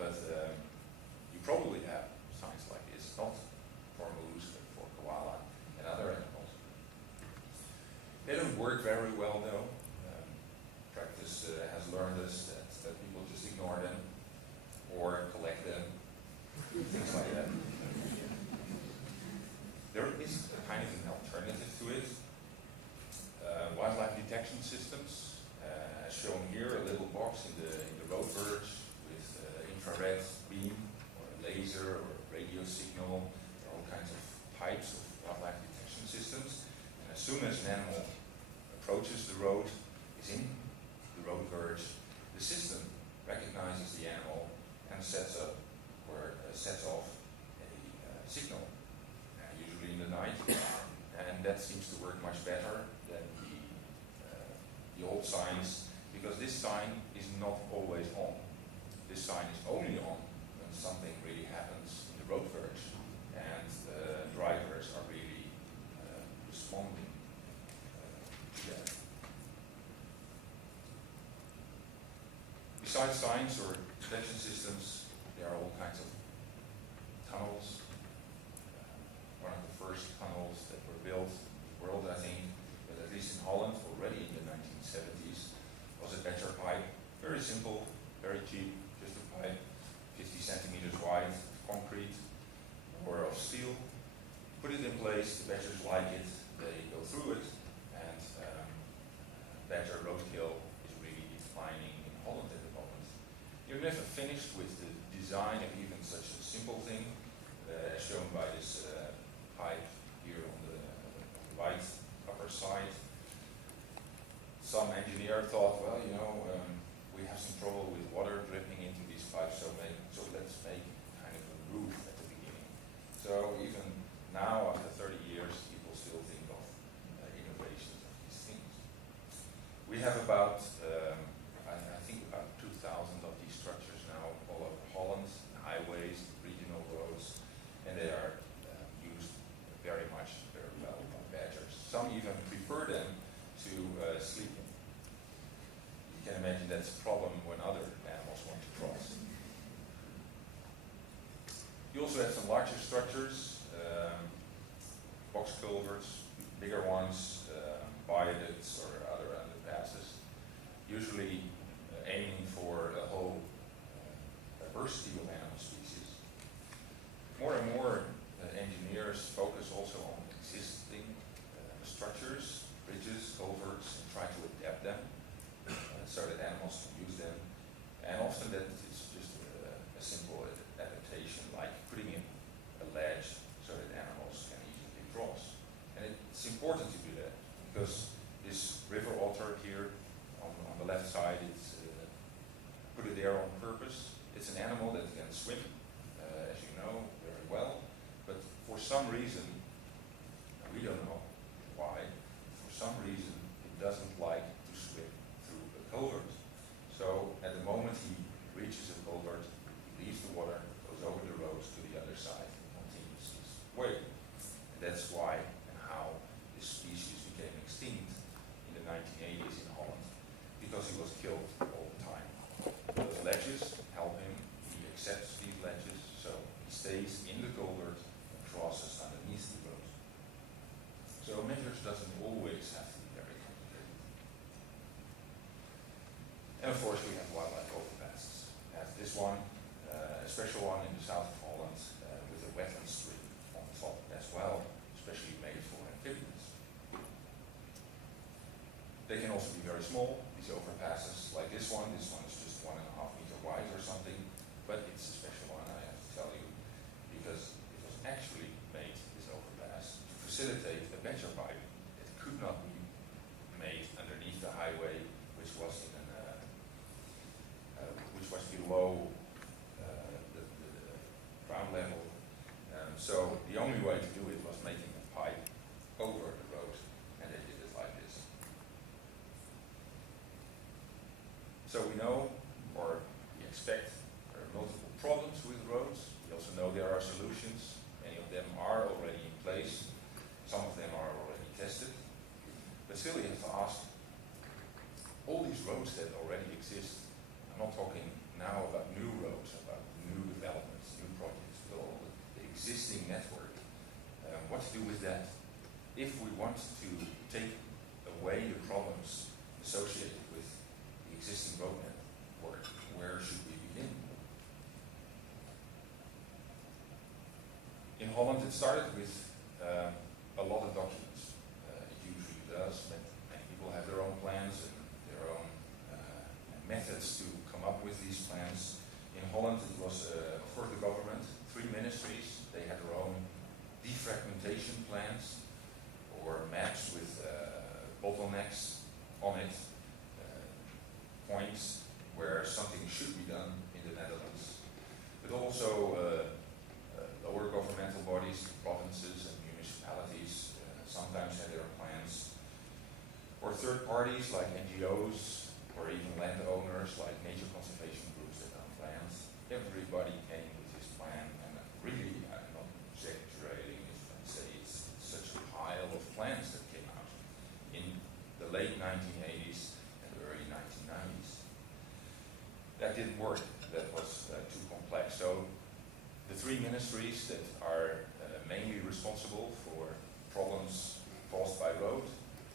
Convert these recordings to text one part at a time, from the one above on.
but you probably have signs like this, not for moose, but for koala and other animals. They don't work very well though. Practice has learned us that people just ignore them or collect them, things like that. There is a kind of an alternative to it. Wildlife detection systems, as shown here, a little box in the road verge with infrared beam or a laser or a radio signal. There are all kinds of types of wildlife detection systems. And as soon as an animal approaches the road, is in the road verge, the system recognizes the animal and sets off a signal, usually in the night, and that seems to work much better than the old signs, because this sign is not always on. This sign is only on when something really happens in the road verge and the drivers are really responding to that. Besides signs or detection systems, there are all kinds of tunnels. One of the first tunnels that were built in the world, I think, but at least in Holland already in the 1970s, was a badger pipe. Very simple, very cheap, just a pipe, 50 centimeters wide, concrete or of steel. Put it in place, the badgers like it, they go through it, and badger roadkill is really declining in Holland at the moment. You're never finished with the design of even such a simple thing, as shown by this pipe here on the right upper side. Some engineer thought, well, we have some trouble with water dripping into these pipes, so let's make kind of a roof at the beginning. So even now, after 30 years, people still think of innovations of these things. We have about, I think about 2,000 of these structures now all over Holland, highways, regional roads, and they are used very well by badgers. Some even prefer them to sleep in. You can imagine that's a problem when other animals want to cross. You also have some larger structures, box culverts, bigger ones, viaducts or other underpasses, usually aiming for a whole diversity of animal species. More and more engineers focus also on existing structures, bridges, culverts, and try to adapt them so that animals can use them. And often that is just a simple adaptation, like putting in a ledge so that animals can easily cross. And it's important to do that, because this river otter here on the left side, it's put it there on purpose. It's an animal that can swim, as you know, very well, but for some reason, we don't know why, for some reason it doesn't like to swim through a culvert. So at the moment he reaches a culvert, he leaves the water, goes over the road to the other side, and continues his way. And that's why and how this species became extinct in the 1980s in Holland, because he was killed all the time. Those ledges help him, he accepts these ledges, so he stays in the culvert and crosses underneath the road. So measures doesn't always have to be very complicated. And of course we have wildlife overpasses. We have this one, a special one in the south of Holland with a wetland stream on top as well, especially made for amphibians. They can also be very small, these overpasses, like this one. This one is just 1.5 meter wide or something, but it's a special one, I have to tell you, because it was actually made, this overpass, to facilitate a badger pipe. It could not be made underneath the highway, which was below the ground level. So the only way to do it was making a pipe over the road, and they did it like this. So we know, or we expect, there are multiple problems with roads. We also know there are solutions. Many of them are already in place. Some of them are already tested. But still you have to ask, all these roads that already exist, I'm not talking now about new roads, about what to do with that. If we want to take away the problems associated with the existing road network, where should we begin? In Holland, it started with a lot of documents. It usually does. Many people have their own plans and their own methods to come up with these plans. In Holland, it was, of course, the government, 3 ministries. They had their own defragmentation plans or maps with bottlenecks on it, points where something should be done in the Netherlands. But also lower governmental bodies, provinces and municipalities sometimes had their plans. Or third parties like NGOs or even landowners like nature conservation groups that have plans. Everybody came with his plan, and really, I'm not exaggerating if I say it's such a pile of plans that came out in the late 1980s and early 1990s. That didn't work. That was too complex. So the 3 ministries that are mainly responsible for problems caused by road,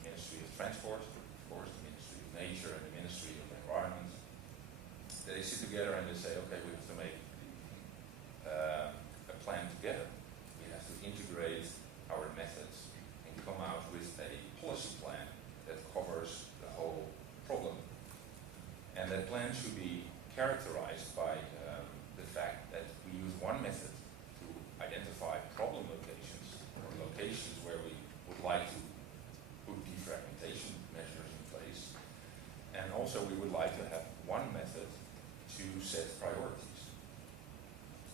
the Ministry of Transport, of course, the Ministry of Nature and the Ministry of Environment, they sit together and they say, okay, we have to make a plan together. We have to integrate our methods and come out with a policy plan that covers the whole problem. And that plan should be characterized by the fact that we use one method to identify problem locations or locations where we would like to put defragmentation measures in place. And also we would like to have one method to set priorities.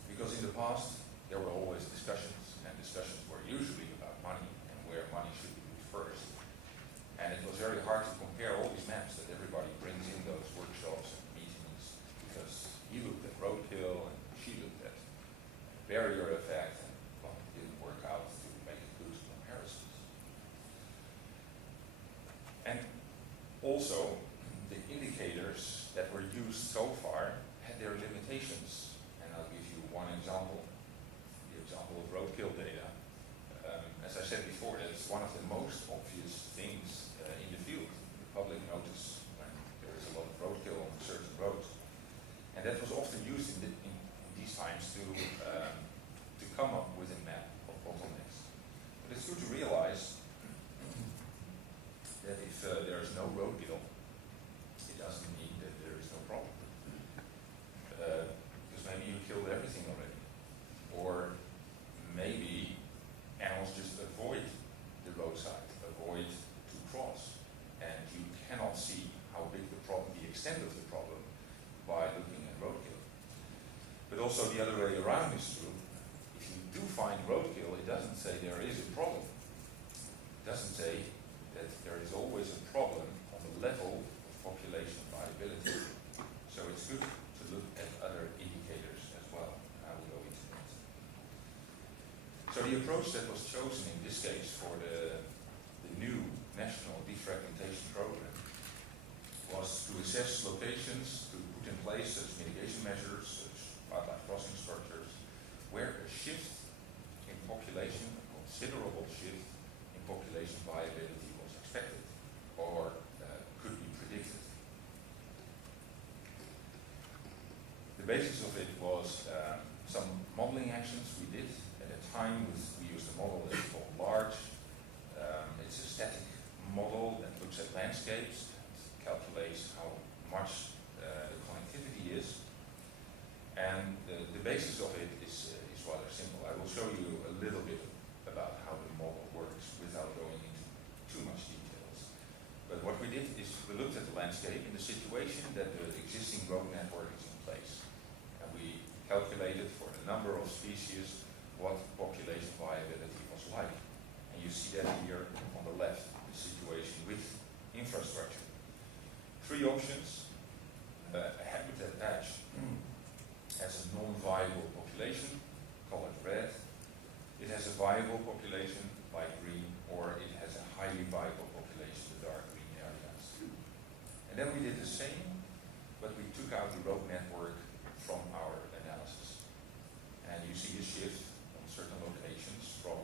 Because in the past there were always discussions, and discussions were usually about money and where money should be used first. And it was very hard to compare all these maps that everybody brings in those workshops and meetings, because he looked at roadkill and she looked at barrier effect, and well, it didn't work out to make good comparisons. And also, the indicators that were used so far had their limitations. And I'll give you one example, the example of roadkill data. As I said before, that's one of the most obvious things in the field. The public notice when there is a lot of roadkill on certain roads. And that was often used in these times to come up with a map of bottlenecks. But it's good to realize that if there is no roadkill, it doesn't mean that there is no problem. Because maybe you killed everything already. Or maybe animals just avoid the roadside, avoid to cross. And you cannot see how big the problem, the extent of the problem, by looking at roadkill. But also the other way around is true. If you do find roadkill, it doesn't say there is a problem. It doesn't say that there is always a problem on the level of population viability. So it's good to look at other indicators as well. I will go into that. So the approach that was chosen in this case for the new national defragmentation program was to assess locations, to put in place such mitigation measures, such wildlife crossing structures, where a shift in population, a considerable shift in population viability was expected or could be predicted. The basis of it was some modeling actions we did. At the time, we used a model that's called LARGE. It's a static model that looks at landscapes, calculates how much the connectivity is. And the basis of it is rather simple. I will show you a little bit about how the model works without going into too much details. But what we did is we looked at the landscape in the situation that the existing road network is in place. And we calculated for the number of species what population viability was like. And you see that here on the left, the situation with infrastructure. 3 options. A habitat patch has a non-viable population, colored red. It has a viable population, light green, or it has a highly viable population, the dark green areas. And then we did the same, but we took out the road network